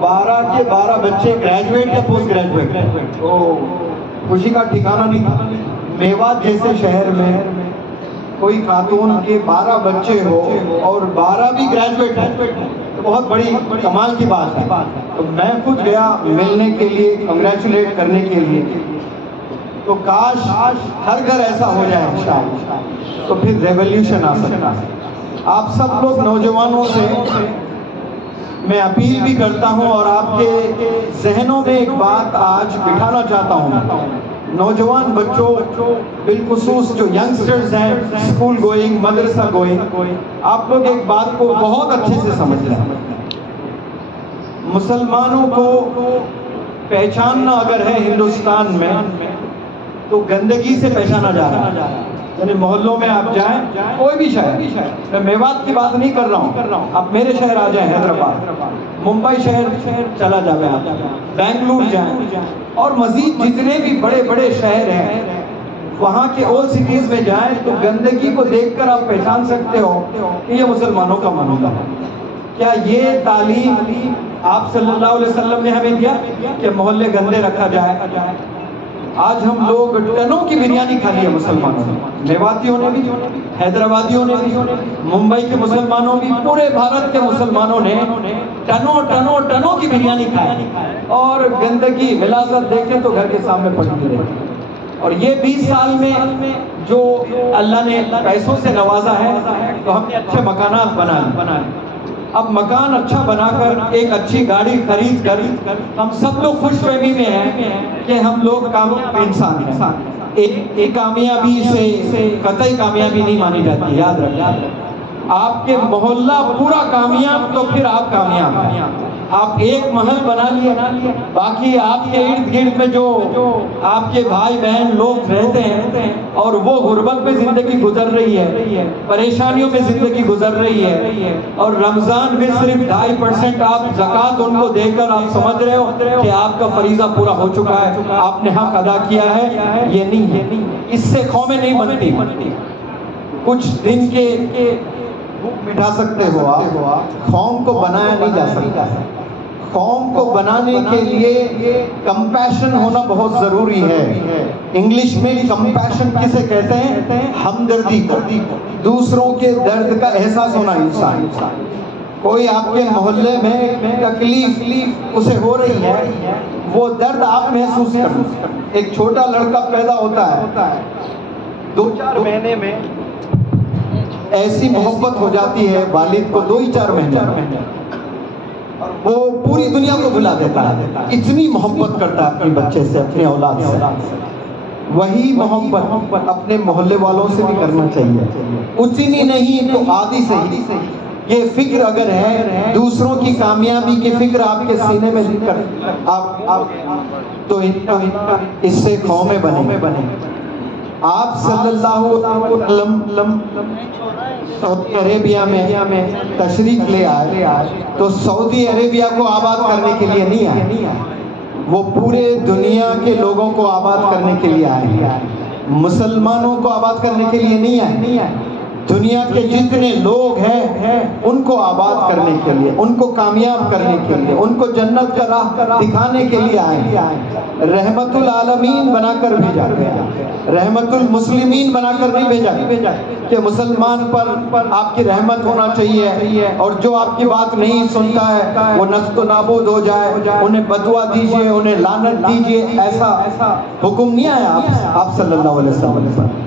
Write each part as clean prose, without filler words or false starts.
12 کے 12 بچے گریجویٹ یا پوسٹ گریجویٹ، تو خوشی کا ٹھکانہ نہیں تھا۔ میوات جیسے شہر میں کوئی خاتون کے 12 بچے ہو اور 12 بھی گریجویٹ ہیں تو بہت بڑی کمال کی بات ہے۔ تو میں خود گیا ملنے کے لیے، کنگریچولیٹ کرنے کے لیے، تو کاش ہر گھر ایسا ہو جائے انشاءاللہ، تو پھر ریولیوشن آ سکتا ہے۔ آپ سب لوگ نوجوانوں سے میں اپیل بھی کرتا ہوں اور آپ کے ذہنوں میں ایک بات آج بٹھانا چاہتا ہوں۔ نوجوان بچوں بالخصوص جو ینگسٹرز ہیں، اسکول گوئنگ، مدرسہ گوئنگ، آپ لوگ ایک بات کو بہت اچھے سے سمجھ لیں۔ مسلمانوں کو پہچاننا اگر ہے ہندوستان میں تو گندگی سے پہچانا جا رہا ہے۔ یعنی محلوں میں آپ جائیں، کوئی بھی شہر، میں میوات کی بات نہیں کر رہا ہوں، آپ میرے شہر آ جائیں، حیدرآباد، ممبئی شہر چلا جائے آپ، بینگلور جائیں، اور مزید جتنے بھی بڑے بڑے شہر ہیں وہاں کے اولڈ سٹیز میں جائیں تو گندگی کو دیکھ کر آپ پہچان سکتے ہو کہ یہ مسلمانوں کا معاملہ ہے۔ کیا یہ تعلیم آپ صلی اللہ علیہ وسلم نے ہمیں دیا کہ محلے گندے رکھا جائے؟ آج ہم لوگ ٹنوں کی بریانی کھا لی ہے مسلمانوں نے، میواتیوں نے بھی، حیدرآبادیوں نے بھی، ممبئی کے مسلمانوں بھی، پورے بھارت کے مسلمانوں نے ٹنوں کی بریانی کھائی، اور گندگی ملاذات دیکھیں تو گھر کے سامنے پڑتی رہتی۔ اور یہ 20 سال میں جو اللہ نے پیسوں سے نوازا ہے تو ہم نے اچھے مکانات بنائے۔ اب مکان اچھا بنا کر، ایک اچھی گاڑی خرید کر ہم سب لوگ خوش فہمی میں ہیں کہ ہم لوگ کامیاب انسان ہیں۔ ایک کامیابی سے قطعی کامیابی نہیں مانی جاتی، یاد رکھیں۔ آپ کے محلہ پورا کامیاب تو پھر آپ کامیاب ہیں۔ آپ ایک محل بنا لیے، باقی آپ کے ارد گرد میں جو آپ کے بھائی بہن لوگ رہتے ہیں اور وہ غربت میں زندگی گزر رہی ہے، پریشانیوں میں زندگی گزر رہی ہے، اور رمضان میں صرف 2.5% آپ زکوٰۃ ان کو دے کر آپ سمجھ رہے ہو کہ آپ کا فریضہ پورا ہو چکا ہے، آپ نے حق ادا کیا ہے، یہ نہیں ہے۔ اس سے قومیں نہیں بنتی۔ کچھ دن کے بھوک مٹا سکتے ہو آپ، قوم کو بنایا نہیں جا سکتا۔ قوم کو بنانے کے لیے کمپیشن ہونا بہت ضروری ہے۔ انگلش میں کمپیشن کسے کہتے ہیں؟ ہمدردی کو، دوسروں کے درد کا احساس ہونا انسان۔ کوئی آپ کے محلے میں تکلیف اسے ہو رہی ہے، وہ درد آپ محسوس کریں۔ ایک چھوٹا لڑکا پیدا ہوتا ہے، 2-4 مہینے میں ایسی محبت ہو جاتی ہے والد کو، 2-4 مہینے وہ پوری دنیا کو بھلا دیتا ہے، اتنی محبت کرتا ہے اپنے بچے سے، اپنے اولاد سے۔ وہی محبت اپنے محلے والوں سے بھی کرنا چاہیے، اتنی نہیں تو آدھی سے ہی۔ یہ فکر اگر ہے، دوسروں کی کامیابی کی فکر آپ کے سینے میں تو اس سے قومیں بنے۔ آپ صلی اللہ علیہ وسلم سعودی عربیہ میں تشریف لے آئے تو سعودی عربیہ کو آباد کرنے کے لیے نہیں آئے، وہ پورے دنیا کے لوگوں کو آباد کرنے کے لیے آئے، مسلمانوں کو آباد کرنے کے لیے نہیں آئے، دنیا کے جتنے لوگ ہیں ان کو آباد کرنے کے لیے، ان کو کامیاب کرنے کے لیے، ان کو جنت کا راہ دکھانے کے لیے آئے۔ رحمت العالمین بنا کر بھیجا گیا، رحمت المسلمین بنا کر نہیں بھیجا کہ مسلمان پر آپ کی رحمت ہونا چاہیے، اور جو آپ کی بات نہیں سنتا ہے وہ نست و نابود ہو جائے، انہیں بدعا دیجئے، انہیں لعنت دیجئے۔ ایسا حکم نہیں آیا آپ صلی اللہ علیہ وسلم۔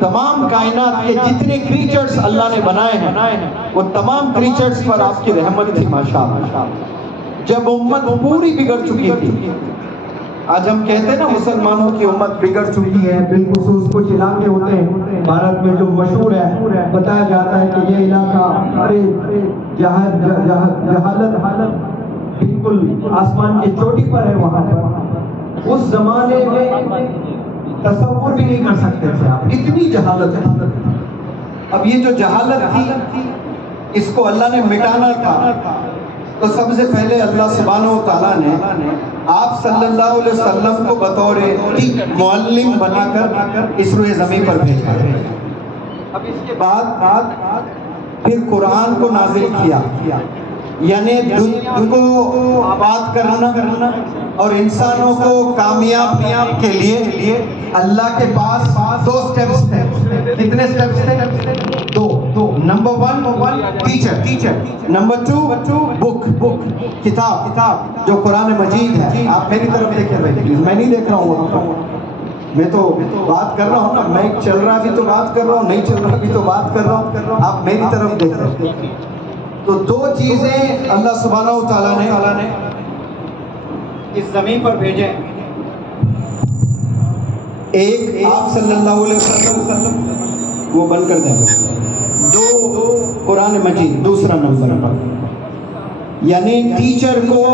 تمام کائنات کے جتنے کریچرز اللہ نے بنائے ہیں وہ تمام کریچرز پر آپ کی رحمت تھی ماشاءاللہ۔ جب امت پوری بگڑ چکی تھی، آج ہم کہتے ہیں نا مسلمانوں کی امت بگڑ چکی ہے، بالخصوص کچھ علاقے ہوتے ہیں بھارت میں جو مشہور ہے، بتایا جاتا ہے کہ یہ علاقہ جہالت بالکل آسمان کی چوٹی پر ہے وہاں پر۔ اس زمانے میں تصور بھی نہیں کر سکتے تھے آپ، اتنی جہالت ہے۔ اب یہ جو جہالت تھی اس کو اللہ نے مٹانا تھا، تو سب سے پہلے اللہ سبحانہ و تعالیٰ نے آپ صلی اللہ علیہ وسلم کو بطور معلم بنا کر اس روئے زمین پر بھیجا۔ اب اس کے بعد پھر قرآن کو نازل کیا، یعنی دنیا کو آباد کرنا اور انسانوں کو کامیاب کے لیے اللہ کے پاس 2 سٹیپس تھے. کتنے سٹیپس تھے؟ 2. نمبر 1 ٹیچر، نمبر 2 بک، کتاب جو قرآن مجید ہے. آپ میری طرف دیکھیں بھائی پلیز، میں نہیں دیکھ رہا ہوں، میں تو بات کر رہا ہوں نا، میں چل رہا بھی تو بات کر رہا ہوں، نہیں چل رہا بھی تو بات کر رہا ہوں. آپ میری طرف دیکھ رہے ہیں. تو 2 چیزیں اللہ سبحانہ و تعالیٰ نے اس زمین پر بھیجے. ایک آپ صلی اللہ علیہ وسلم، وہ بند کر دیں. 2 قرآن مجید، دوسرا نمبر پر، یعنی ٹیچر کو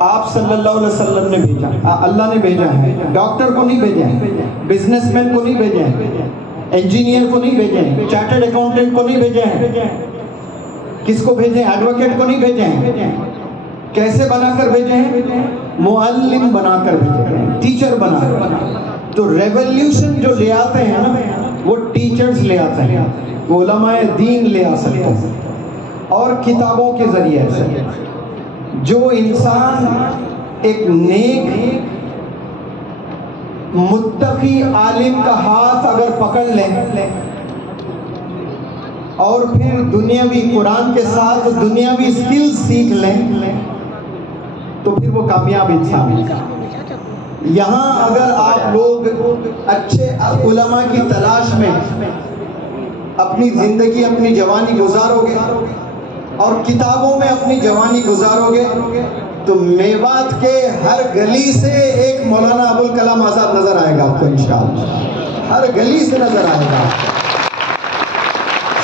آپ صلی اللہ علیہ وسلم نے بھیجا، اللہ نے بھیجا ہے. ڈاکٹر کو نہیں بھیجا ہے، بزنس مین کو نہیں بھیجا ہے، انجینئر کو نہیں بھیجا ہے، چارٹرڈ اکاؤنٹنٹ کو نہیں بھیجا ہے. کس کو بھیجے ہیں؟ ایڈوکیٹ کو نہیں بھیجے ہیں. کیسے بنا کر بھیجے ہیں؟ معلم بنا کر بھیجے ہیں، ٹیچر بنا کر. تو ریولیوشن جو لے آتے ہیں نا، وہ ٹیچرز لے آتے ہیں، علماء دین لے آ سکتے ہیں. اور کتابوں کے ذریعے سے جو انسان ایک نیک متقی عالم کا ہاتھ اگر پکڑ لیں اور پھر دنیاوی قرآن کے ساتھ دنیاوی سکل سیکھ لیں تو پھر وہ کامیاب انسان ہے. یہاں اگر آپ لوگ اچھے علماء کی تلاش میں اپنی زندگی، اپنی جوانی گزارو گے اور کتابوں میں اپنی جوانی گزارو گے تو میوات کے ہر گلی سے ایک مولانا ابوالکلام آزاد نظر آئے گا آپ کو انشاءاللہ. ہر گلی سے نظر آئے گا.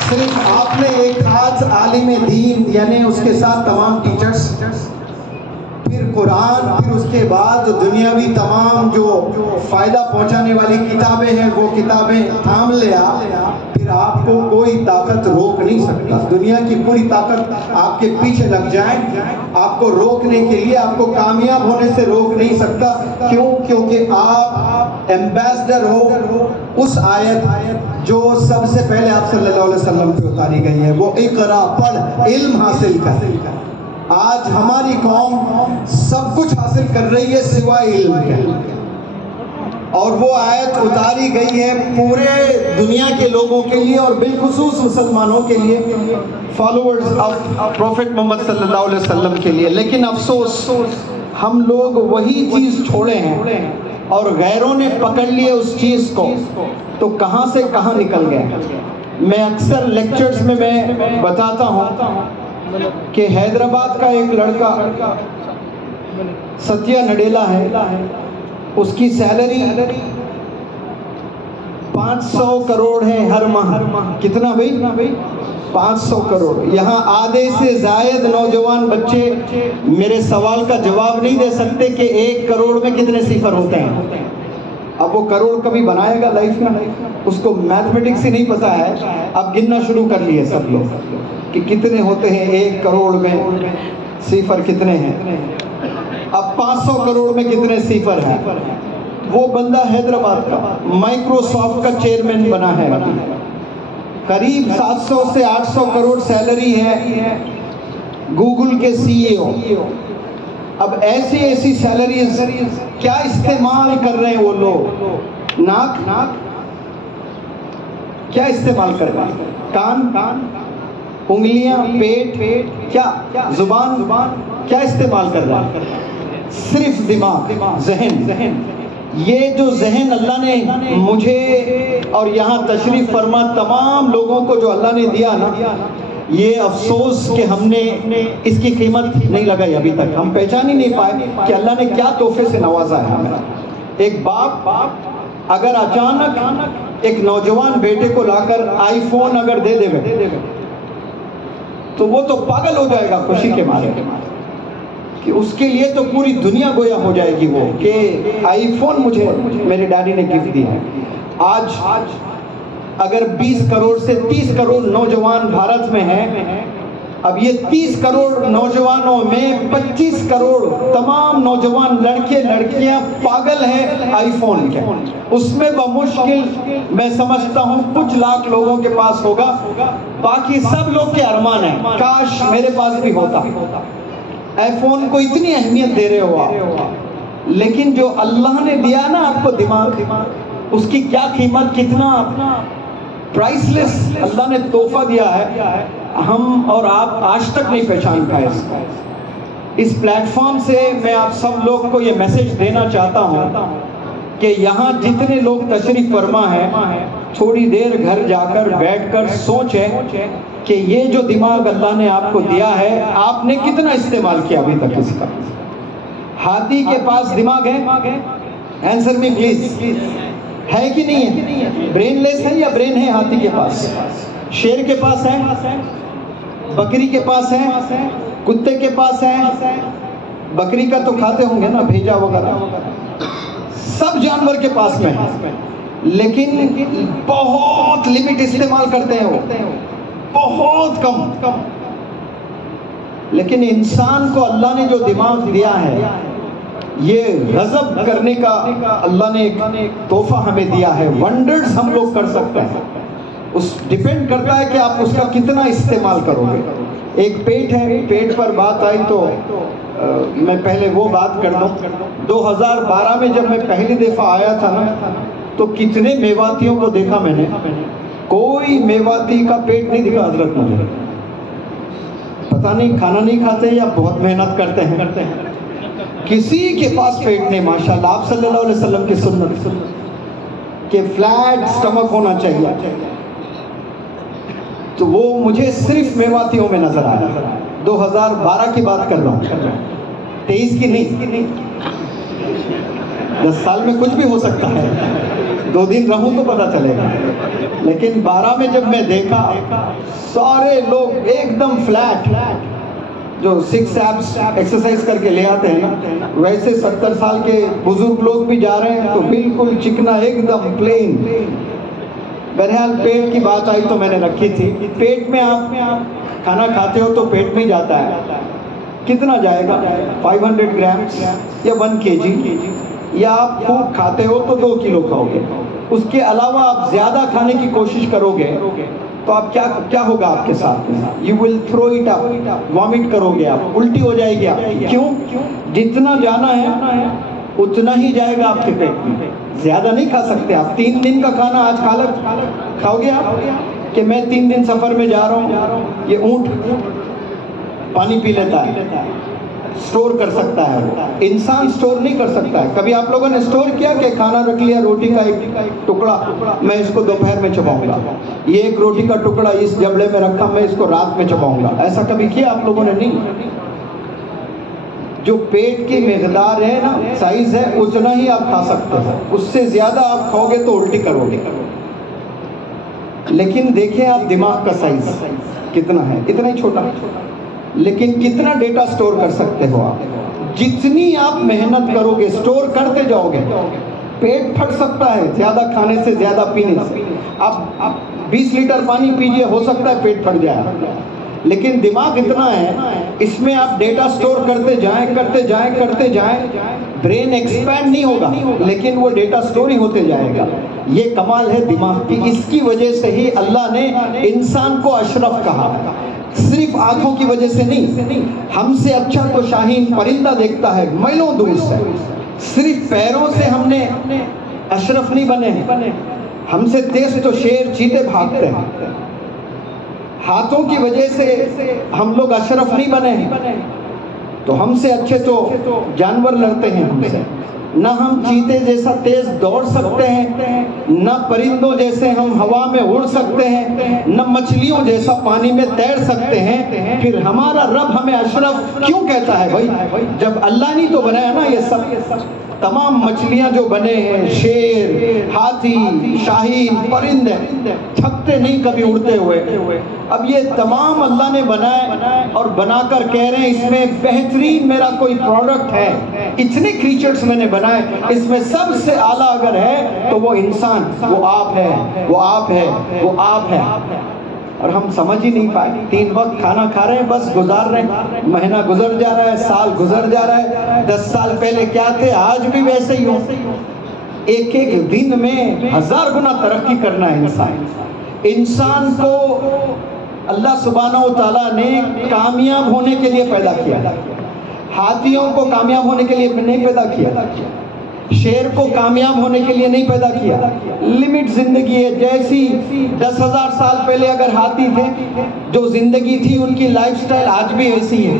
صرف آپ نے ایک ہاتھ عالم دین، یعنی اس کے ساتھ تمام ٹیچرز، پھر قرآن، پھر اس کے بعد دنیاوی تمام جو فائدہ پہنچانے والی کتابیں ہیں وہ کتابیں تھام لیا، پھر آپ کو کوئی طاقت روک نہیں سکتا. دنیا کی پوری طاقت آپ کے پیچھے لگ جائے، آپ کو روکنے کے لیے، آپ کو کامیاب ہونے سے روک نہیں سکتا. کیوں؟ کیونکہ آپ ایمبیسڈر ہو اس آیت جو سب سے پہلے آپ صلی اللہ علیہ وسلم پہ اتاری گئی ہے، وہ اقرا، پڑھ، علم حاصل کر. آج ہماری قوم سب کچھ حاصل کر رہی ہے سوائے علم کے، اور وہ آیت اتاری گئی ہے پورے دنیا کے لوگوں کے لیے اور بالخصوص مسلمانوں کے لیے، فالوورز آف پروفٹ محمد صلی اللہ علیہ وسلم کے لیے. لیکن افسوس ہم لوگ وہی چیز چھوڑے ہیں اور غیروں نے پکڑ لیے اس چیز کو، تو کہاں سے کہاں نکل گئے. میں اکثر لیکچرز میں بتاتا ہوں کہ حیدرآباد کا ایک لڑکا ستیہ نڈیلا ہے، اس کی سیلری 500 کروڑ ہے ہر ماہ. کتنا بھائی؟ 500 کروڑ. یہاں آدھے سے زائد نوجوان بچے میرے سوال کا جواب نہیں دے سکتے کہ 1 کروڑ میں کتنے صفر ہوتے ہیں. اب وہ کروڑ کبھی بنائے گا لائف میں؟ اس کو میتھمیٹکس ہی نہیں پتا ہے. اب گننا شروع کر لیے سب لوگ کہ کتنے ہوتے ہیں 1 کروڑ میں، صفر کتنے ہیں. اب 500 کروڑ میں کتنے صفر ہیں. وہ بندہ حیدرآباد کا مائکروسافٹ کا چیئرمین بنا ہے، قریب 700 سے 800 کروڑ سیلری ہے. گوگل کے CEO. اب ایسی سیلریز کیا استعمال کر رہے ہیں وہ لوگ؟ ناک کیا استعمال کر رہے ہیں؟ کان، انگلیاں، پیٹ، کیا زبان کیا استعمال کر رہا ہے؟ صرف دماغ، ذہن. یہ جو ذہن اللہ نے مجھے اور یہاں تشریف فرما تمام لوگوں کو جو اللہ نے دیا نا، یہ افسوس کہ ہم نے اس کی قیمت نہیں لگائی ابھی تک. ہم پہچان ہی نہیں پائے کہ اللہ نے کیا تحفے سے نوازا ہے ہمیں. ایک باپ اگر اچانک ایک نوجوان بیٹے کو لا کر آئی فون اگر دے دے تو وہ تو پاگل ہو جائے گا خوشی کے مارے کہ اس کے لیے تو پوری دنیا گویا ہو جائے گی وہ کہ آئی فون مجھے میرے ڈیڈی نے گفٹ دی ہے. آج اگر 20 کروڑ سے 30 کروڑ نوجوان بھارت میں ہیں اب یہ 30 کروڑ نوجوانوں میں 25 کروڑ تمام نوجوان لڑکے لڑکیاں پاگل ہیں آئی فون کے. اس میں بمشکل میں سمجھتا ہوں کچھ لاکھ لوگوں کے پاس ہوگا، باقی سب لوگ کے ارمان ہیں کاش میرے پاس بھی ہوتا. آئی فون کو اتنی اہمیت دے رہے ہو آپ، لیکن جو اللہ نے دیا نا آپ کو دماغ، اس کی کیا قیمت، کتنا پرائس لیس اللہ نے تحفہ دیا ہے، ہم اور آپ آج تک نہیں پہچان پائے. اس پلیٹ فارم سے میں آپ سب لوگ کو یہ میسج دینا چاہتا ہوں کہ یہاں جتنے لوگ تشریف فرما ہیں، تھوڑی دیر گھر جا کر بیٹھ کر سوچیں کہ یہ جو دماغ اللہ نے آپ کو دیا ہے آپ نے کتنا استعمال کیا ابھی تک اس کا. ہاتھی کے پاس دماغ ہے؟ آنسر می پلیز، ہے کہ نہیں ہے؟ برین لیس ہے یا برین ہے ہاتھی کے پاس؟ شیر کے پاس ہے، بکری کے پاس ہے، کتے کے پاس ہے. بکری کا تو کھاتے ہوں گے نا، بھیجا وغیرہ، سب جانور کے پاس میں ہے، لیکن بہت لمٹ استعمال کرتے ہیں وہ، بہت کم. لیکن انسان کو اللہ نے جو دماغ دیا ہے، یہ غضب کرنے کا اللہ نے ایک تحفہ ہمیں دیا ہے. ونڈرز ہم لوگ کر سکتے ہیں، اس ڈیپینڈ کرتا ہے کہ آپ اس کا کتنا استعمال کرو گے. ایک پیٹ ہے، پیٹ پر بات آئی تو میں پہلے وہ بات کر دوں. 2012 میں جب میں پہلی دفعہ آیا تھا نا، تو کتنے میواتیوں کو دیکھا میں نے، کوئی میواتی کا پیٹ نہیں دکھا حضرت مجھے. پتہ نہیں کھانا نہیں کھاتے یا بہت محنت کرتے ہیں، کسی کے پاس پیٹ نہیں. ماشاءاللہ آپ صلی اللہ علیہ وسلم کی سنت کہ فلیٹ سٹمک ہونا چاہیے، تو وہ مجھے صرف میواتیوں میں نظر آیا. 2012 کی بات کر رہا ہوں، 23 کی نہیں. 10 سال میں کچھ بھی ہو سکتا ہے، 2 دن رہوں تو پتہ چلے گا. لیکن 12 میں جب میں دیکھا سارے لوگ ایک دم فلیٹ، جو 6 ایپس ایکسرسائز کر کے لے آتے ہیں، ویسے 70 سال کے بزرگ لوگ بھی جا رہے ہیں تو بالکل چکنا، ایک دم پلین. بہرحال پیٹ کی بات آئی تو میں نے رکھی تھی. پیٹ میں آپ کھانا کھاتے ہو تو پیٹ میں جاتا ہے، کتنا جائے گا؟ 500 گرامز یا 1 kg، یا آپ خوب کھاتے ہو تو 2 کلو کھاؤ گے. اس کے علاوہ آپ زیادہ کھانے کی کوشش کرو گے تو آپ کیا ہوگا آپ کے ساتھ میں؟ You will through it up, vomit کرو گے آپ، الٹی ہو جائے گی آپ کی. کیوں؟ جتنا جانا ہے اتنا ہی جائے گا آپ کے پیٹ میں، زیادہ نہیں کھا سکتے آپ. 3 دن کا کھانا آج کھاؤ گے آپ کہ میں 3 دن سفر میں جا رہا ہوں. یہ اونٹ پانی پی لیتا ہے، سٹور کر سکتا ہے، وہ انسان سٹور نہیں کر سکتا ہے. کبھی آپ لوگوں نے سٹور کیا کہ کھانا رکھ لیا، روٹی کا ایک ٹکڑا، میں اس کو دوپہر میں چباؤں گا، یہ ایک روٹی کا ٹکڑا اس جبڑے میں رکھا، میں اس کو رات میں چباؤں گا. ایسا کبھی کیا آپ لوگوں نے؟ نہیں. جو پیٹ کی مقدار ہے نا، سائز ہے، اتنا ہی آپ کھا سکتے ہیں. اس سے زیادہ آپ کھاؤ گے تو الٹی کرو گے. لیکن دیکھیں آپ دماغ کا سائز کتنا ہے، اتنا ہی چھوٹا، لیکن کتنا ڈیٹا سٹور کر سکتے ہو آپ. جتنی آپ محنت کرو گے، سٹور کرتے جاؤ گے. پیٹ پھٹ سکتا ہے زیادہ کھانے سے، زیادہ پینے سے. آپ 20 لیٹر پانی پیجئے، ہو سکتا ہے پیٹ پھٹ جائے. لیکن دماغ اتنا ہے، اس میں آپ ڈیٹا سٹور کرتے جائیں، برین ایکسپینڈ نہیں ہوگا لیکن وہ ڈیٹا سٹور ہی ہوتے جائے گا. یہ کمال ہے دماغ کی. اس کی وجہ سے ہی اللہ نے انسان کو اشرف کہا، صرف آنکھوں کی وجہ سے نہیں. ہم سے اچھا تو شاہین پرندہ دیکھتا ہے میلوں دور سے. صرف پیروں سے ہم نے اشرف نہیں بنے، ہم سے تیز تو شیر چیتے بھاگتے ہیں. ہاتھوں کی وجہ سے ہم لوگ اشرف نہیں بنے، تو ہم سے اچھے تو جانور لڑتے ہیں ہم سے. نہ ہم چیتے جیسا تیز دوڑ سکتے ہیں، نہ پرندوں جیسے ہم ہوا میں اڑ سکتے ہیں، نہ مچھلیوں جیسا پانی میں تیر سکتے ہیں. پھر ہمارا رب ہمیں اشرف کیوں کہتا ہے بھائی؟ جب اللہ نے تو بنایا نا یہ سب، تمام مچھلیاں جو بنے ہیں، شیر، ہاتھی، شاہین، پرندے، تھکتے نہیں کبھی اڑتے ہوئے. اب یہ تمام اللہ نے بنائے اور بنا کر کہہ رہے ہیں اس میں بہترین میرا کوئی پروڈکٹ ہے. اتنے کریچرز میں نے بنائے، اس میں سب سے اعلیٰ اگر ہے تو وہ انسان، وہ آپ ہے، وہ آپ ہے، وہ آپ ہے. اور ہم سمجھ ہی نہیں پائے. 3 وقت کھانا کھا رہے ہیں, بس گزار رہے ہیں, مہینہ گزر جا رہا ہے, سال گزر جا رہا ہے. 10 سال پہلے کیا تھے, آج بھی ویسے ہی ہو. ایک ایک دن میں 1000 گنا ترقی کرنا ہے انسان کو اللہ سبحانہ و تعالیٰ نے کامیاب ہونے کے لیے پیدا کیا. ہاتھیوں کو کامیاب ہونے کے لیے نہیں پیدا کیا, شیر کو کامیاب ہونے کے لیے نہیں پیدا کیا. لمٹ زندگی ہے. جیسی 10,000 سال پہلے اگر ہاتھی تھے, جو زندگی تھی ان کی لائف سٹائل آج بھی ایسی ہے.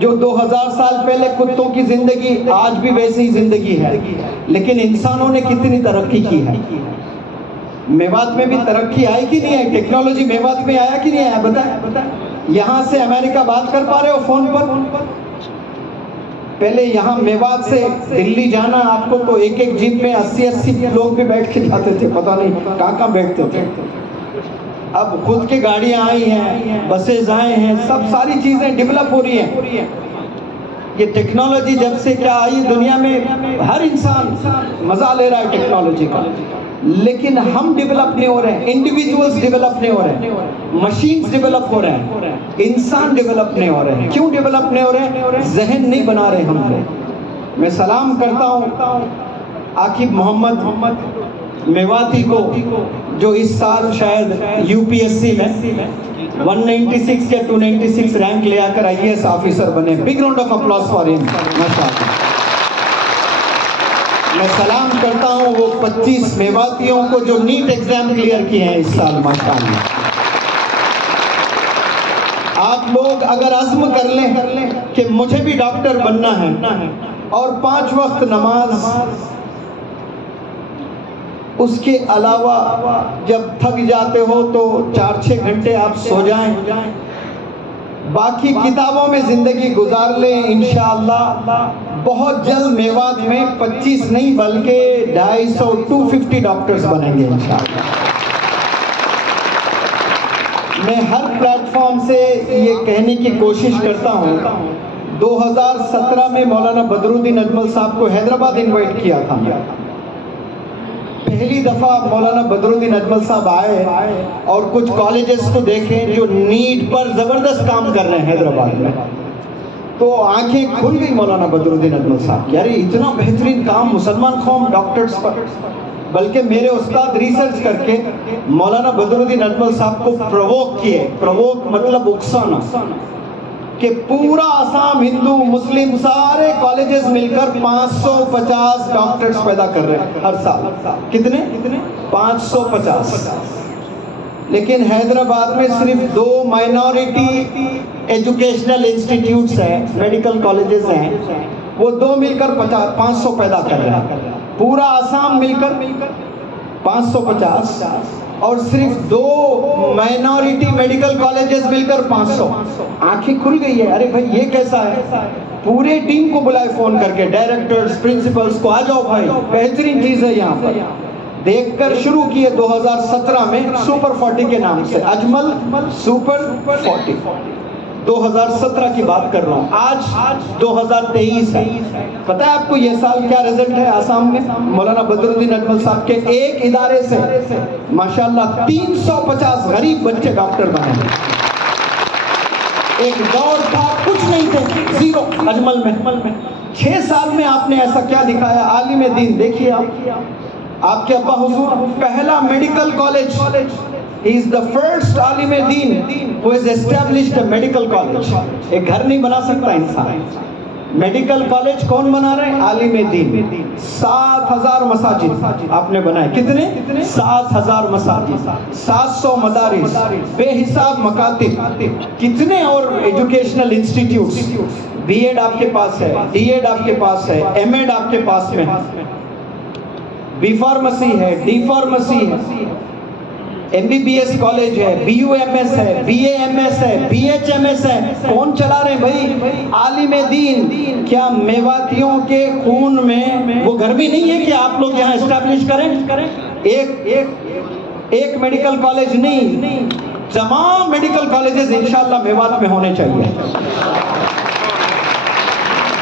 جو 2000 سال پہلے کتوں کی زندگی, آج بھی ویسی زندگی ہے. لیکن انسانوں نے کتنی ترقی کی ہے. میوات میں بھی ترقی آئی کہ نہیں ہے؟ ٹیکنالوجی میوات میں آیا کہ نہیں آیا؟ بتائیں. یہاں سے امریکہ بات کر پا رہے ہو فون پر؟ پہلے یہاں میوات سے دلی جانا آپ کو تو ایک ایک جیپ میں 80 لوگ بھی بیٹھ کے جاتے تھے, پتہ نہیں کہاں بیٹھتے تھے. اب خود کی گاڑیاں آئی ہیں, بسیں آئے ہیں, سب ساری چیزیں ڈیولپ ہو رہی ہیں. یہ ٹیکنالوجی جب سے کیا آئی دنیا میں, ہر انسان مزہ لے رہا ہے ٹیکنالوجی کا. لیکن ہم ڈیولپ نہیں ہو رہے ہیں, انڈیویجولز ڈیولپ نہیں ہو رہے ہیں, مشینز ڈیولپ ہو رہے ہیں, انسان ڈیولپ نہیں ہو رہے ہیں. کیوں ڈیولپ نہیں ہو رہے ہیں؟ ذہن نہیں بنا رہے ہم لوگ. میں سلام کرتا ہوں عاقب محمد میواتی کو, جو اس سال شاید UPSC میں 196 کے 296 رینک لے آ کر IAS آفیسر بنے. Big round of applause for ہم. ماشاءاللہ. میں سلام کرتا ہوں وہ 25 میواتیوں کو جو نیٹ ایگزام کلیئر کیے ہیں اس سال. ماشاءاللہ. آپ لوگ اگر عزم کر لیں کہ مجھے بھی ڈاکٹر بننا ہے اور 5 وقت نماز, اس کے علاوہ جب تھک جاتے ہو تو 4-6 گھنٹے آپ سو جائیں, باقی کتابوں میں زندگی گزار لیں, انشاءاللہ بہت جلد میوات میں 25 نہیں بلکہ 250 ڈاکٹرز بنیں گے انشاءاللہ. میں ہر پلیٹ فارم سے یہ کہنے کی کوشش کرتا ہوں, 2017 میں مولانا بدرالدین اجمل صاحب کو حیدرآباد انوائٹ کیا تھا. پہلی دفعہ مولانا بدرالدین اجمل صاحب آئے اور کچھ کالجز کو دیکھیں جو نیٹ پر زبردست کام کر رہے ہیں حیدرآباد میں, تو آنکھیں کھل گئی مولانا بدرالدین اجمل صاحب کی. یار اتنا بہترین کام مسلمان قوم ڈاکٹرز پر. بلکہ میرے استاد ریسرچ کر کے مولانا بدرالدین اجمل صاحب کو پرووک کیے. پرووک مطلب اکسانا, کہ پورا آسام ہندو مسلم سارے کالجز مل کر 550 ڈاکٹرز پیدا کر رہے ہیں ہر سال. کتنے؟ 550. لیکن حیدرآباد میں صرف 2 مائنورٹی ایجوکیشنل انسٹیٹیوٹس ہیں, میڈیکل کالجز ہیں, وہ 2 مل کر 500 پیدا کر رہے ہیں. پورا آسام مل کر 550 اور صرف 2 مائنورٹی میڈیکل کالجز مل کر 500. آنکھیں کھل گئی ہے. ارے بھائی یہ کیسا ہے؟ پورے ٹیم کو بلائے فون کر کے, ڈائریکٹرز, پرنسپلز کو, آ جاؤ بھائی, بہترین چیز ہے یہاں پر. دیکھ کر شروع کیے 2017 میں سپر 40 کے نام سے, اجمل سپر 40. 2017 کی بات کر رہا ہوں, آج 2023 ہے. پتہ ہے آپ کو یہ سال کیا رزلٹ ہے آسام میں؟ مولانا بدرالدین اجمل صاحب کے ایک ادارے سے ماشاءاللہ 350 غریب بچے ڈاکٹر بنے ہیں. ایک دور تھا کچھ نہیں تھے, زیرو اجمل میں. 6 سال میں آپ نے ایسا کیا دکھایا. عالم دین دیکھیے آپ کے ابا حضور پہلا medical college, he is the first عالم دین who has established a medical college. ایک گھر نہیں بنا سکتا انسان, میڈیکل کالج کون بنا رہے ہیں؟ عالم دین. 7,000 مساجد آپ نے بنائے. کتنے؟ 7,000 مساجد, 700 مدارس, بے حساب مکاتب, کتنے اور ایجوکیشنل انسٹیٹیوٹس. BEd آپ کے پاس ہے, DEd آپ کے پاس ہے, MAd آپ کے پاس میں, B فارمیسی ہے, D فارمیسی ہے, MBBS کالج ہے, BUMS ہے, BAMS ہے, BHMS ہے. کون چلا رہے ہیں بھائی؟ عالم دین. کیا میواتیوں کے خون میں وہ گرمی نہیں ہے کہ آپ لوگ یہاں اسٹیبلش کریں؟ ایک میڈیکل کالج نہیں, تمام میڈیکل کالجز انشاءاللہ میوات میں ہونے چاہیے.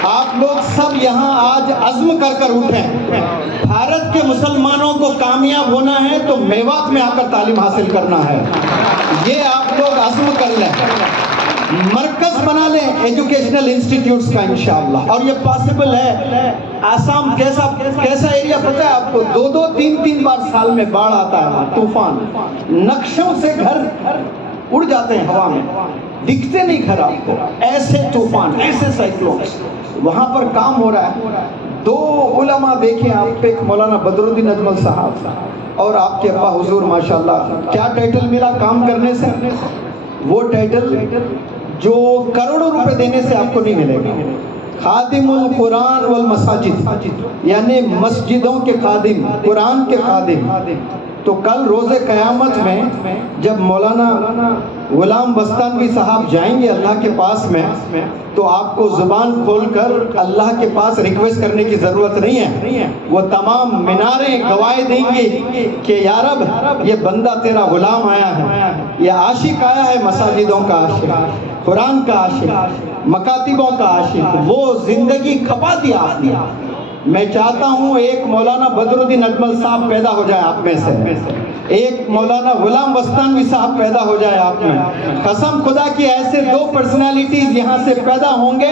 آپ لوگ سب یہاں آج عزم کر اٹھیں. بھارت کے مسلمانوں کو کامیاب ہونا ہے تو میوات میں آ کر تعلیم حاصل کرنا ہے. یہ آپ لوگ عزم کر لیں، مرکز بنا لیں ایجوکیشنل انسٹیٹیوٹس کا انشاءاللہ، اور یہ پاسبل ہے۔ آسام کیسا ایریا پتہ ہے آپ کو؟ 2 3 بار سال میں باڑھ آتا ہے، طوفان، نقشوں سے گھر اڑ جاتے ہیں ہوا میں، دکھتے نہیں گھر آپ کو، ایسے طوفان، ایسے سائیکلونز، وہاں پر کام ہو رہا ہے۔ 2 علماء دیکھیں آپ، ایک مولانا بدر الدین اجمل صاحب اور آپ کے ابا حضور، ماشاءاللہ کیا ٹائٹل ملا کام کرنے سے؟ وہ ٹائٹل جو کروڑوں روپے دینے سے آپ کو نہیں ملے گا، خادم القرآن والمساجد، یعنی مسجدوں کے خادم، قرآن کے خادم۔ تو کل روز قیامت میں جب مولانا غلام بستانوی صاحب جائیں گے اللہ کے پاس میں، تو آپ کو زبان کھول کر اللہ کے پاس ریکویسٹ کرنے کی ضرورت نہیں ہے، وہ تمام میناریں گواہی دیں گے کہ یا رب یہ بندہ تیرا غلام آیا ہے، یہ عاشق آیا ہے، مساجدوں کا عاشق، قرآن کا عاشق، مکاتبوں کا عاشق، وہ زندگی کھپا دیا آپ نے۔ میں چاہتا ہوں ایک مولانا بدر الدین اجمل صاحب پیدا ہو جائے آپ میں سے، ایک مولانا غلام بستانوی صاحب پیدا ہو جائے آپ میں، قسم خدا کی ایسے 2 پرسنالٹیز یہاں سے پیدا ہوں گے،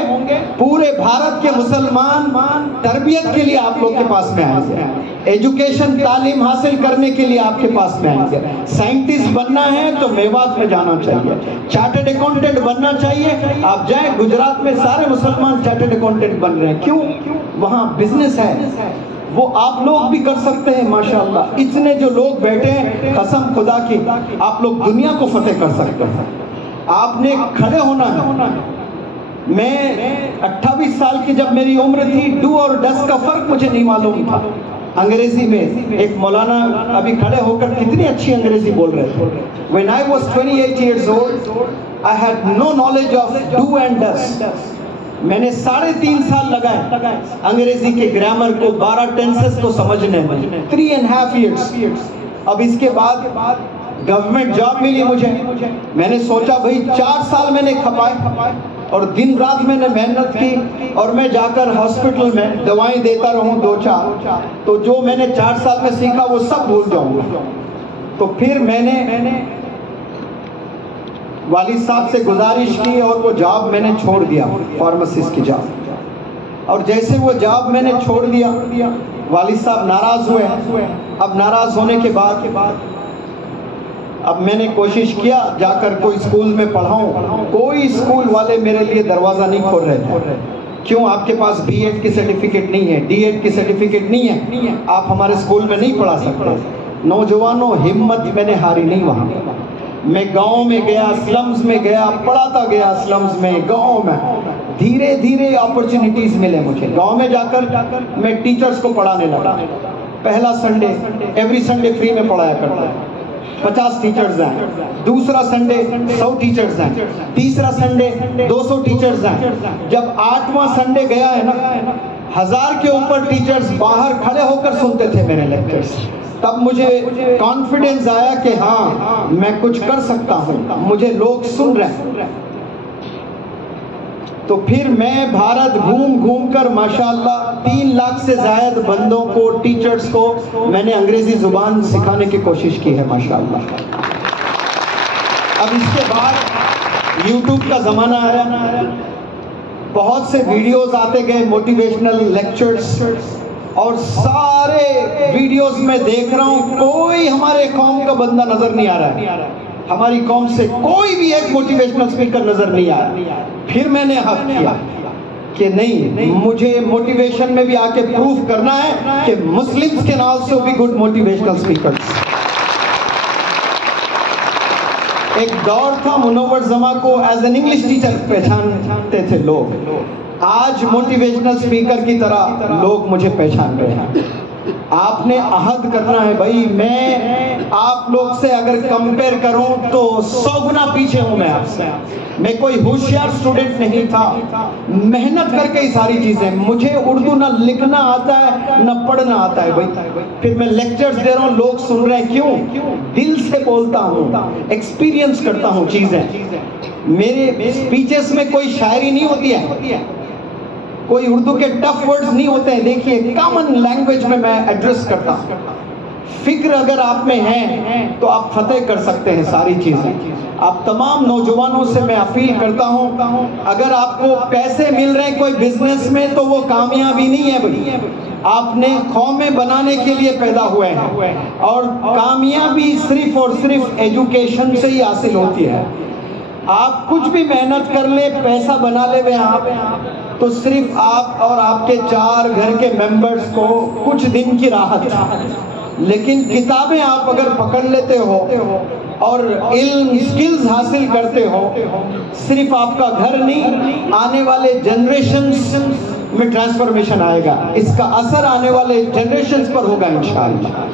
پورے بھارت کے مسلمان تربیت کے لیے آپ لوگ کے پاس میں آئیں گے، ایجوکیشن تعلیم حاصل کرنے کے لیے آپ کے پاس میں آئیں گے۔ سائنٹسٹ بننا ہے تو میوات میں جانا چاہیے، چارٹرڈ اکاؤنٹنٹ بننا چاہیے، آپ جائیں گجرات میں سارے مسلمان چارٹرڈ اکاؤنٹنٹ بن رہے ہیں، کیوں؟ وہاں بزنس ہے، وہ آپ لوگ بھی کر سکتے ہیں ماشاءاللہ۔ اتنے جو لوگ بیٹھے ہیں، قسم خدا کی آپ لوگ دنیا کو فتح کر سکتے ہیں، آپ نے کھڑے ہونا ہے۔ میں 28 سال کی جب میری عمر تھی، ڈو اور ڈس کا فرق مجھے نہیں معلوم تھا انگریزی میں۔ ایک مولانا ابھی کھڑے ہو کر کتنی اچھی انگریزی بول رہے تھے۔ When I was 28 years old, I had no knowledge of do and does. میں نے 3.5 سال لگائے انگریزی کے گرامر کو، 12 ٹینسز کو سمجھنے میں، 3.5 years۔ اب اس کے بعد گورنمنٹ جاب ملی مجھے، میں نے سوچا بھئی 4 سال میں نے کھپائے اور دن رات میں نے محنت کی، اور میں جا کر ہاسپٹل میں دوائیں دیتا رہوں 2-4، تو جو میں نے 4 سال میں سیکھا وہ سب بھول جاؤں گا۔ تو پھر میں نے والد صاحب سے گزارش کی اور وہ جاب میں نے چھوڑ دیا، فارماسسٹ کی جاب، اور جیسے وہ جاب میں نے چھوڑ دیا والد صاحب ناراض ہوئے۔ اب ناراض ہونے کے بعد اب میں نے کوشش کیا جا کر کوئی اسکول میں پڑھاؤں، کوئی اسکول والے میرے لیے دروازہ نہیں کھول رہے تھے۔ کیوں؟ آپ کے پاس بی ایڈ کی سرٹیفکیٹ نہیں ہے، ڈی ایڈ کی سرٹیفکیٹ نہیں ہے، آپ ہمارے اسکول میں نہیں پڑھا سکتے۔ نوجوانوں ہمت میں نے ہاری نہیں وہاں، میں گاؤں میں گیا، سلمز میں گیا، پڑھاتا گیا سلمز میں، گاؤں میں، دھیرے دھیرے اپرچونٹیز ملے مجھے۔ گاؤں میں جا کر میں ٹیچرز کو پڑھانے لگا۔ پہلا سنڈے ایوری سنڈے فری میں پڑھایا کرتا، 50 ٹیچرز ہیں، دوسرا سنڈے 100 ٹیچرز ہیں، تیسرا سنڈے 200 ٹیچرز ہیں۔ جب 8واں سنڈے گیا ہے نا، 1000 کے اوپر ٹیچرز باہر کھڑے ہو کر سنتے تھے میرے لیکچرز۔ تب مجھے کانفیڈنس آیا کہ ہاں میں کچھ کر سکتا ہوں، مجھے لوگ سن رہے ہیں۔ تو پھر میں بھارت گھوم کر ماشاءاللہ 3 لاکھ سے زائد بندوں کو، ٹیچرز کو میں نے انگریزی زبان سکھانے کی کوشش کی ہے ماشاءاللہ۔ اب اس کے بعد یوٹیوب کا زمانہ آیا، بہت سے ویڈیوز آتے گئے، موٹیویشنل لیکچرز، اور سارے ویڈیوز میں دیکھ رہا ہوں کوئی ہمارے قوم کا بندہ نظر نہیں آ رہا ہے، ہماری قوم سے کوئی بھی ایک موٹیویشنل اسپیکر نظر نہیں آ رہا۔ پھر میں نے حق کیا کہ نہیں، مجھے موٹیویشن میں بھی آ کے پروف کرنا ہے کہ Muslims can also be good motivational speakers. ایک دور تھا منور زماں کو ایز این انگلش ٹیچر پہچانتے تھے لوگ، آج موٹیویشنل اسپیکر کی طرح لوگ مجھے پہچان رہے ہیں۔ آپ نے عہد کرنا ہے بھائی، میں آپ لوگ سے اگر کمپیئر کروں تو 100 گنا پیچھے ہوں میں آپ سے۔ میں کوئی ہوشیار اسٹوڈنٹ نہیں تھا، محنت کر کے ہی ساری چیزیں، مجھے اردو نہ لکھنا آتا ہے نہ پڑھنا آتا ہے بھائی، پھر میں لیکچرز دے رہا ہوں، لوگ سن رہے ہیں، کیوں؟ دل سے بولتا ہوں، ایکسپیرینس کرتا ہوں چیزیں۔ میرے سپیچز میں کوئی شاعری نہیں ہوتی ہے، کوئی اردو کے ٹف ورڈز نہیں ہوتے ہیں، دیکھیے کامن لینگویج میں ایڈریس کرتا ہوں۔ فکر اگر آپ میں ہے تو آپ فتح کر سکتے ہیں ساری چیزیں. آپ تمام نوجوانوں سے میں اپیل کرتا ہوں، اگر آپ کو پیسے مل رہے ہیں کوئی بزنس میں تو وہ کامیابی نہیں ہے بھائی. آپ نے قومیں بنانے کے لیے پیدا ہوئے ہیں، اور کامیابی صرف اور صرف ایجوکیشن سے ہی حاصل ہوتی ہے. آپ کچھ بھی محنت کر لیں، پیسہ بنا لے آپ، تو صرف آپ اور آپ کے 4 گھر کے ممبرز کو کچھ دن کی راحت. لیکن کتابیں آپ اگر پکڑ لیتے ہو اور علم سکلز حاصل کرتے ہو، صرف آپ کا گھر نہیں، آنے والے جنریشنز میں ٹرانسفارمیشن آئے گا. اس کا اثر آنے والے جنریشنز پر ہوگا انشاءاللہ.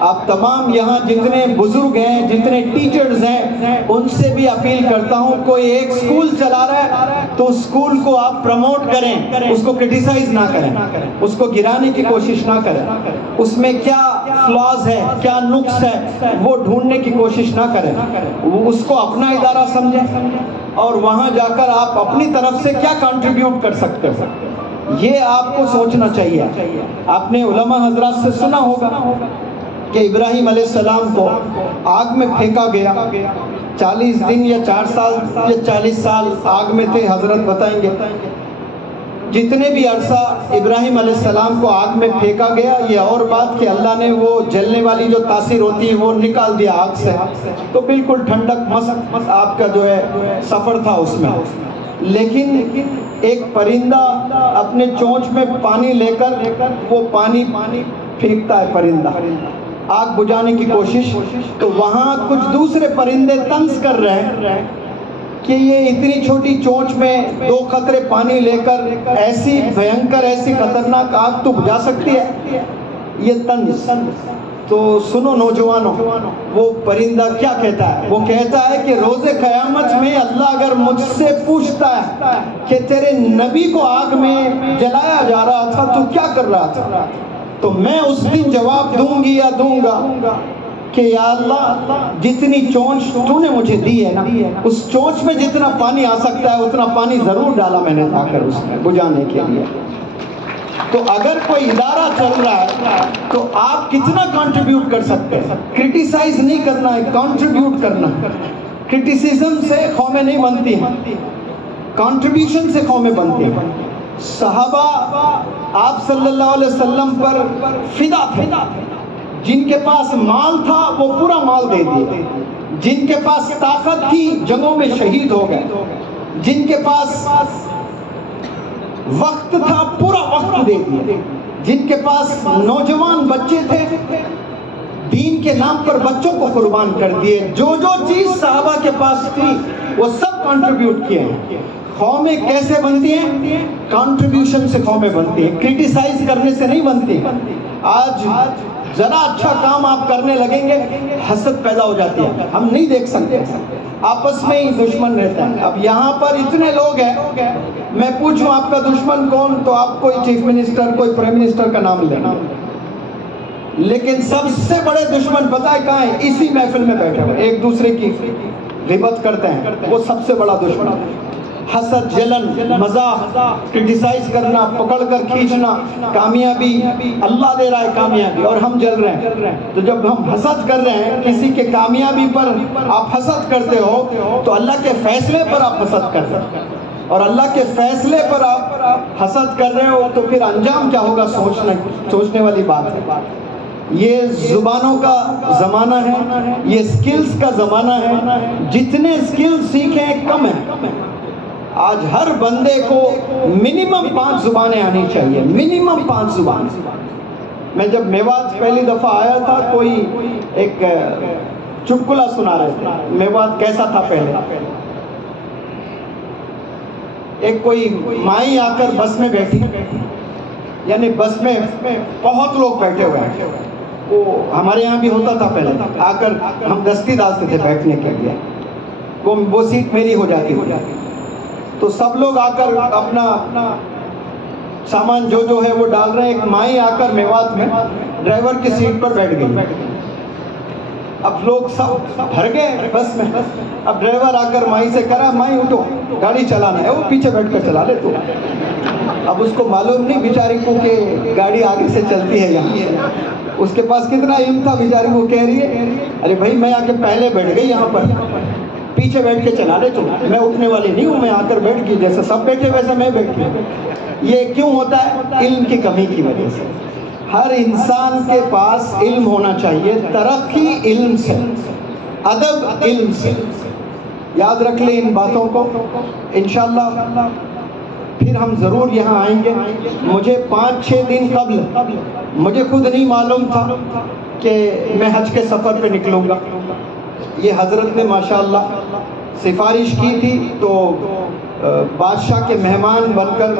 آپ تمام یہاں جتنے بزرگ ہیں، جتنے ٹیچرز ہیں، ان سے بھی اپیل کرتا ہوں، کوئی ایک سکول چلا رہا ہے تو سکول کو آپ پروموٹ کریں، اس کو کرٹیسائز نہ کریں، اس کو گرانے کی کوشش نہ کریں. اس میں کیا فلاز ہے، کیا نقص ہے، وہ ڈھونڈنے کی کوشش نہ کریں. اس کو اپنا ادارہ سمجھیں اور وہاں جا کر آپ اپنی طرف سے کیا کنٹریبیوٹ کر سکتے ہو، یہ آپ کو سوچنا چاہیے. آپ نے علماء حضرات سے سنا ہوگا کہ ابراہیم علیہ السلام کو آگ میں پھینکا گیا. 40 دن یا 4 سال یا 40 سال آگ میں تھے. حضرت بتائیں گے جتنے بھی عرصہ ابراہیم علیہ السلام کو آگ میں پھینکا گیا. یہ اور بات کہ اللہ نے وہ جلنے والی جو تاثیر ہوتی ہے وہ نکال دیا آگ سے، تو بالکل ٹھنڈک مست آپ کا جو ہے سفر تھا اس میں. لیکن ایک پرندہ اپنے چونچ میں پانی لے کر وہ پانی پھینکتا ہے، پرندہ آگ بجھانے کی کوشش. تو وہاں کچھ دوسرے پرندے طنز کر رہے ہیں کہ یہ اتنی چھوٹی چونچ میں 2 قطرے پانی لے کر ایسی بھینکر، ایسی خطرناک آگ تو بجھا سکتی ہے. یہ طنز. تو سنو نوجوانوں، وہ پرندہ کیا کہتا ہے؟ وہ کہتا ہے کہ روز قیامت میں اللہ اگر مجھ سے پوچھتا ہے کہ تیرے نبی کو آگ میں جلایا جا رہا تھا تو کیا کر رہا تھا، تو میں اس دن جواب دوں گا کہ یا اللہ جتنی چونچ تو نے مجھے دی ہے نا، اس چونچ میں جتنا پانی آ سکتا ہے اتنا پانی ضرور ڈالا میں نے لا کر اس میں بجھانے کے لیے. تو اگر کوئی ادارہ چل رہا ہے تو آپ کتنا کنٹریبیوٹ کر سکتے ہیں؟ کرٹیسائز نہیں کرنا ہے، کنٹریبیوٹ کرنا ہے. کرٹیسزم سے قومیں نہیں بنتی ہیں، کنٹریبیوشن سے قومیں بنتی ہیں. صحابہ آپ صلی اللہ علیہ وسلم پر فدا تھے. جن کے پاس مال تھا وہ پورا مال دے دیے، جن کے پاس طاقت تھی جنگوں میں شہید ہو گئے، جن کے پاس وقت تھا پورا وقت دے دیے، جن کے پاس نوجوان بچے تھے دین کے نام پر بچوں کو قربان کر دیے. جو چیز صحابہ کے پاس تھی وہ سب کنٹریبیوٹ کیے ہیں. قومیں کیسے بنتی ہیں؟ کنٹریبیوشن سے قومیں بنتی ہیں، کرٹیسائز کرنے سے نہیں بنتی. آج ذرا اچھا کام آپ کرنے لگیں گے حسد پیدا ہو جاتی ہے، ہم نہیں دیکھ سکتے، آپس میں ہی دشمن رہتا ہے. اب یہاں پر اتنے لوگ ہیں، میں پوچھوں آپ کا دشمن کون تو آپ کوئی چیف منسٹر، کوئی پرائم منسٹر کا نام لینا، لیکن سب سے بڑے دشمن پتہ ہے کہاں ہیں؟ اسی محفل میں بیٹھے ہوئے ایک دوسرے کی غیبت کرتے ہیں، وہ سب سے بڑا دشمن. حسد، جلن، مزاح، کرٹیسائز کرنا، پکڑ کر کھینچنا. کامیابی اللہ دے رہا ہے کامیابی اور ہم جل رہے ہیں. تو جب ہم حسد کر رہے ہیں کسی کے کامیابی پر آپ حسد کرتے ہو تو اللہ کے فیصلے پر آپ حسد کر رہے ہیں، اور اللہ کے فیصلے پر آپ حسد کر رہے ہو تو پھر انجام کیا ہوگا سوچنے والی بات ہے. یہ زبانوں کا زمانہ ہے، یہ سکلز کا زمانہ ہے. جتنے سکلز سیکھیں کم ہیں. آج ہر بندے کو منیمم 5 زبانیں آنی چاہیے، منیمم 5 زبان. میں جب میوات پہلی دفعہ آیا تھا کوئی ایک چٹکلا سنا رہے تھے میوات کیسا تھا پہلے. ایک کوئی مائی آ کر بس میں بیٹھی، یعنی بس میں بہت لوگ بیٹھے ہوئے ہیں. وہ ہمارے یہاں بھی ہوتا تھا پہلے، آ کر ہم دستی ڈالتے تھے بیٹھنے کے لیے، وہ سیٹ میری ہو جاتی. تو سب لوگ آ کر اپنا سامان جو ہے وہ ڈال رہے ہیں. ایک مائی آ کر میوات میں ڈرائیور کی سیٹ پر بیٹھ گئی. اب لوگ سب بھر گئے بس میں. اب ڈرائیور آ کر مائی سے کہا مائی اٹھو گاڑی چلانا ہے. وہ پیچھے بیٹھ کر چلا لے تو. اب اس کو معلوم نہیں بیچاری کو کہ گاڑی آگے سے چلتی ہے یہاں سے. اس کے پاس کتنا علم تھا, بیچاری کو کہہ رہی ہے ارے بھائی میں آ کے پہلے بیٹھ گئی یہاں پر, پیچھے بیٹھ کے چلا لے تو, میں اٹھنے والی نہیں ہوں, میں آ کر بیٹھ گئی, جیسے سب بیٹھے ویسے میں بیٹھ گئی. یہ کیوں ہوتا ہے؟ علم کی کمی کی وجہ سے. ہر انسان کے پاس علم ہونا چاہیے, ترقی علم سے, ادب علم سے. یاد رکھ لیں ان باتوں کو, انشاءاللہ پھر ہم ضرور یہاں آئیں گے. مجھے 5-6 دن قبل مجھے خود نہیں معلوم تھا کہ میں حج کے سفر پہ نکلوں گا. یہ حضرت نے ماشاءاللہ سفارش کی تھی, تو بادشاہ کے مہمان بن کر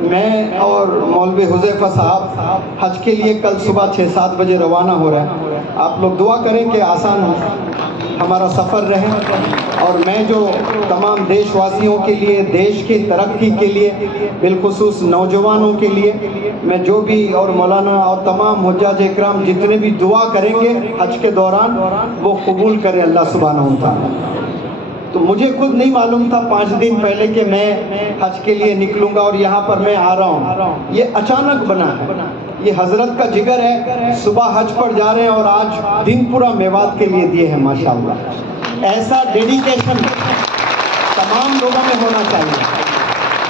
میں اور مولوی حذیفہ صاحب حج کے لیے کل صبح 6-7 بجے روانہ ہو رہے ہیں. آپ لوگ دعا کریں کہ آسان ہمارا سفر رہے, اور میں جو تمام دیش واسیوں کے لیے, دیش کی ترقی کے لیے, بالخصوص نوجوانوں کے لیے, میں جو بھی اور مولانا اور تمام حجاج اکرام جتنے بھی دعا کریں گے حج کے دوران, وہ قبول کرے اللہ سبحانہ و تعالیٰ. تو مجھے خود نہیں معلوم تھا 5 دن پہلے کہ میں حج کے لیے نکلوں گا اور یہاں پر میں آ رہا ہوں. یہ اچانک بنا ہے, یہ حضرت کا جگر ہے. صبح حج پر جا رہے ہیں اور آج دن پورا میوات کے لیے دیے ہیں ماشاءاللہ. ایسا ڈیڈیکیشن تمام لوگوں میں ہونا چاہیے,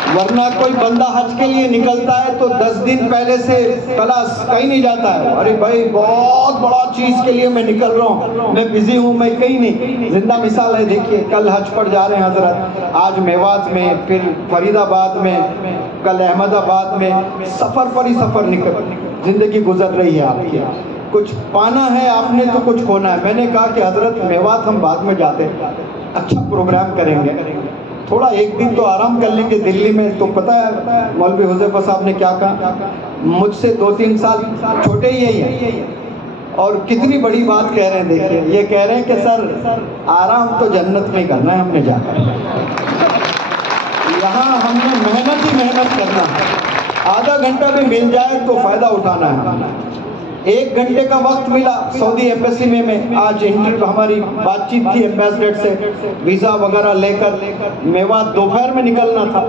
ورنہ کوئی بندہ حج کے لیے نکلتا ہے تو 10 دن پہلے سے کلاس کہیں نہیں جاتا ہے. ارے بھائی بہت بڑا چیز کے لیے میں نکل رہا ہوں, میں بزی ہوں, میں کہیں نہیں. زندہ مثال ہے, دیکھیے کل حج پر جا رہے ہیں حضرت, آج میوات میں, پھر فرید آباد میں, کل احمد آباد میں, سفر پر ہی سفر نکل زندگی گزر رہی ہے آپ کی. کچھ پانا ہے آپ نے تو کچھ کھونا ہے. میں نے کہا کہ حضرت میوات ہم بعد میں جاتے ہیں, اچھا پروگرام کریں گے, تھوڑا 1 دن تو آرام کر لیں گے دلی میں. تو پتہ ہے مولوی حذیفہ صاحب نے کیا کہا, مجھ سے 2-3 سال چھوٹے ہی ہیں, اور کتنی بڑی بات کہہ رہے ہیں. دیکھیں یہ کہہ رہے ہیں کہ سر آرام تو جنت میں کرنا ہے ہم نے جا کر, یہاں ہم نے محنت ہی محنت کرنا ہے. آدھا گھنٹہ بھی مل جائے تو فائدہ اٹھانا ہے. 1 گھنٹے کا وقت ملا سعودی ایمبیسی میں, آج انٹرویو ہماری بات چیت تھی ایمبیسڈر سے, ویزا وغیرہ لے کر میوات دوپہر میں نکلنا تھا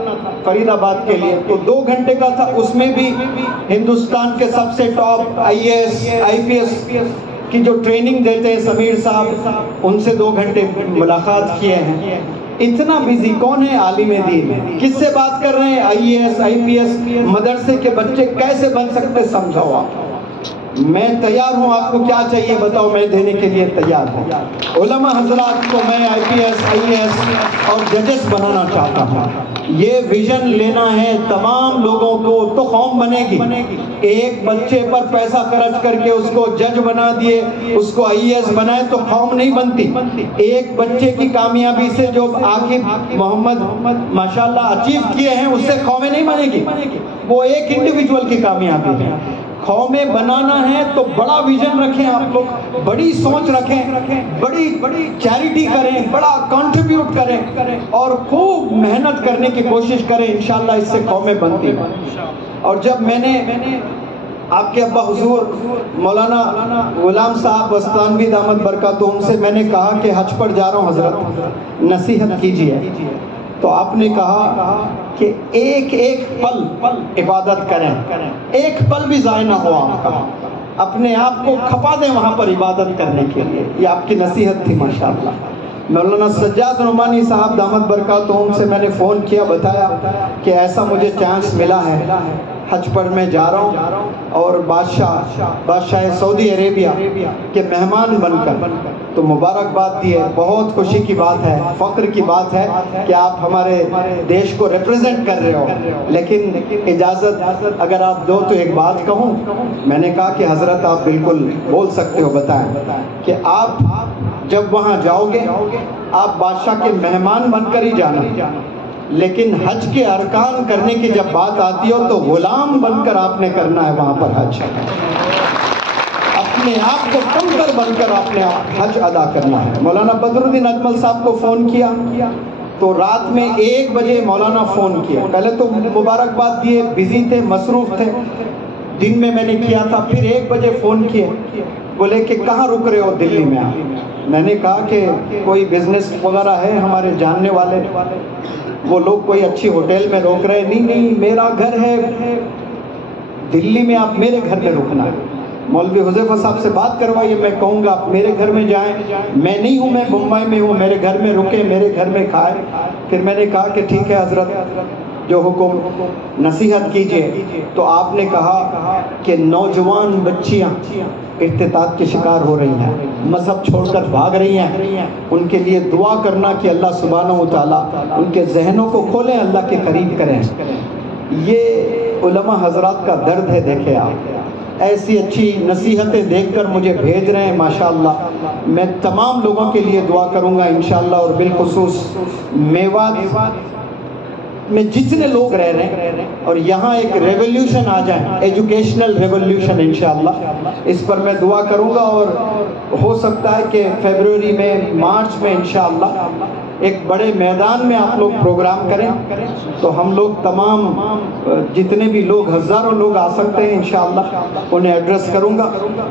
فرید آباد کے لیے, تو 2 گھنٹے کا تھا. اس میں بھی ہندوستان کے سب سے ٹاپ IAS IPS کی جو ٹریننگ دیتے ہیں سمیر صاحب, ان سے 2 گھنٹے ملاقات کیے ہیں. اتنا بیزی کون ہے عالم دین, کس سے بات کر رہے ہیں؟ IAS IPS مدرسے کے بچے کیسے بن سکتے سمجھاؤ آپ. میں تیار ہوں, آپ کو کیا چاہیے بتاؤ, میں دینے کے لیے تیار ہوں. علماء حضرات کو میں IPS IAS اور ججز بنانا چاہتا ہوں. یہ ویژن لینا ہے تمام لوگوں کو تو قوم بنے گی. ایک بچے پر پیسہ خرچ کر کے اس کو جج بنا دیے, اس کو IAS بنائے تو قوم نہیں بنتی. ایک بچے کی کامیابی سے جو عاقب محمد ماشاءاللہ اچیو کیے ہیں, اس سے قومیں نہیں بنے گی. وہ ایک انڈیویجول کی کامیابی ہے. قومیں بنانا ہے تو بڑا ویژن رکھیں آپ لوگ, بڑی سوچ رکھیں, بڑی چیریٹی کریں, بڑا کنٹریبیوٹ کریں, اور خوب محنت کرنے کی کوشش کریں. انشاءاللہ اس سے قومیں بنتی ہیں. اور جب میں نے آپ کے ابا حضور مولانا غلام صاحب بستانوی دامت برکاتہم سے میں نے کہا کہ حج پر جا رہا ہوں حضرت, نصیحت کیجیے, تو آپ نے کہا کہ ایک پل عبادت کریں, ایک پل بھی ضائع نہ ہو آپ کا, اپنے آپ کو کھپا دیں وہاں پر عبادت کرنے کے لیے. یہ آپ کی نصیحت تھی ماشاءاللہ. مولانا سجاد نعمانی صاحب دامت برکاتہم سے میں نے فون کیا, بتایا کہ ایسا مجھے چانس ملا ہے, حج پر میں جا رہا ہوں, اور بادشاہ سعودی عربیہ کے مہمان بن کر, تو مبارکباد دی ہے. بہت خوشی کی بات ہے, فخر کی بات ہے کہ آپ ہمارے دیش کو ریپریزنٹ کر رہے ہو. لیکن اجازت اگر آپ دو تو ایک بات کہوں. میں نے کہا کہ حضرت آپ بالکل بول سکتے ہو, بتائیں کہ آپ جب وہاں جاؤ گے آپ بادشاہ کے مہمان بن کر ہی جانا, لیکن حج کے ارکان کرنے کی جب بات آتی ہو تو غلام بن کر آپ نے کرنا ہے وہاں پر حج. اپنے آپ کو کم کر بن کر آپ نے حج ادا کرنا ہے. مولانا بدر الدین اجمل صاحب کو فون کیا تو رات میں 1 بجے مولانا فون کیا. پہلے تو مبارکباد دیے, بزی تھے, مصروف تھے. دن میں نے کیا تھا, پھر 1 بجے فون کیے, بولے کہ کہاں رک رہے ہو دلی میں آپ. میں نے کہا کہ کوئی بزنس وغیرہ ہے ہمارے جاننے والے. وہ لوگ کوئی اچھی ہوٹل میں روک رہے، نہیں میرا گھر ہے دلی میں، آپ میرے گھر میں رکنا ہے۔ مولوی حذیفہ صاحب سے بات کروائیے، میں کہوں گا آپ میرے گھر میں جائیں، میں نہیں ہوں، میں ممبئی میں ہوں، میرے گھر میں رکیں، میرے گھر میں کھائیں۔ پھر میں نے کہا کہ ٹھیک ہے حضرت، جو حکم نصیحت کیجئے۔ تو آپ نے کہا کہ نوجوان بچیاں ارتداد کے شکار ہو رہی ہیں، مذہب چھوڑ کر بھاگ رہی ہیں، ان کے لیے دعا کرنا کہ اللہ سبحانہ و تعالیٰ ان کے ذہنوں کو کھولیں، اللہ کے قریب کریں۔ یہ علماء حضرات کا درد ہے۔ دیکھیں آپ ایسی اچھی نصیحتیں دیکھ کر مجھے بھیج رہے ہیں، ماشاءاللہ۔ میں تمام لوگوں کے لیے دعا کروں گا انشاءاللہ، اور بالخصوص میوات میں جتنے لوگ رہ رہے ہیں، اور یہاں ایک ریولیوشن آ جائے، ایجوکیشنل ریولیوشن انشاءاللہ، اس پر میں دعا کروں گا۔ اور ہو سکتا ہے کہ فیبروری میں، مارچ میں انشاءاللہ ایک بڑے میدان میں آپ لوگ پروگرام کریں، تو ہم لوگ تمام جتنے بھی لوگ، ہزاروں لوگ آ سکتے ہیں انشاءاللہ، انہیں ایڈریس کروں گا۔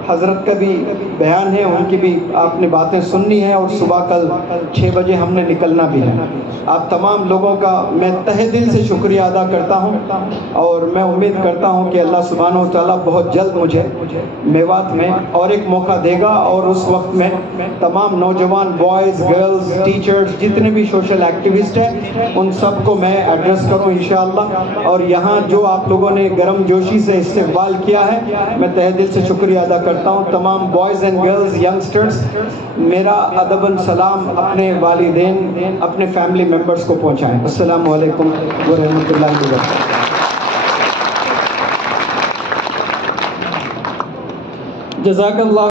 حضرت کا بھی بیان ہے، ان کی بھی آپ نے باتیں سننی ہے، اور صبح کل 6 بجے ہم نے نکلنا بھی ہے۔ آپ تمام لوگوں کا میں تہہ دل سے شکریہ ادا کرتا ہوں، اور میں امید کرتا ہوں کہ اللہ سبحانہ و تعالیٰ بہت جلد مجھے میوات میں اور ایک موقع دے گا، اور اس وقت میں تمام نوجوان بوائز، گرلز، ٹیچرز، جتنے بھی سوشل ایکٹیوسٹ ہیں، ان سب کو میں ایڈریس کروں انشاءاللہ۔ اور یہاں جو آپ لوگوں نے گرم جوشی سے استقبال کیا ہے، میں تہہ دل سے شکریہ ادا کرتا ہوں۔ تمام بوائز اینڈ گرلز، ینگسٹرز، میرا ادباً سلام اپنے والدین، اپنے فیملی ممبرز کو پہنچائیں۔ السلام علیکم ورحمۃ اللہ وبرکاتہ۔ جزاک اللہ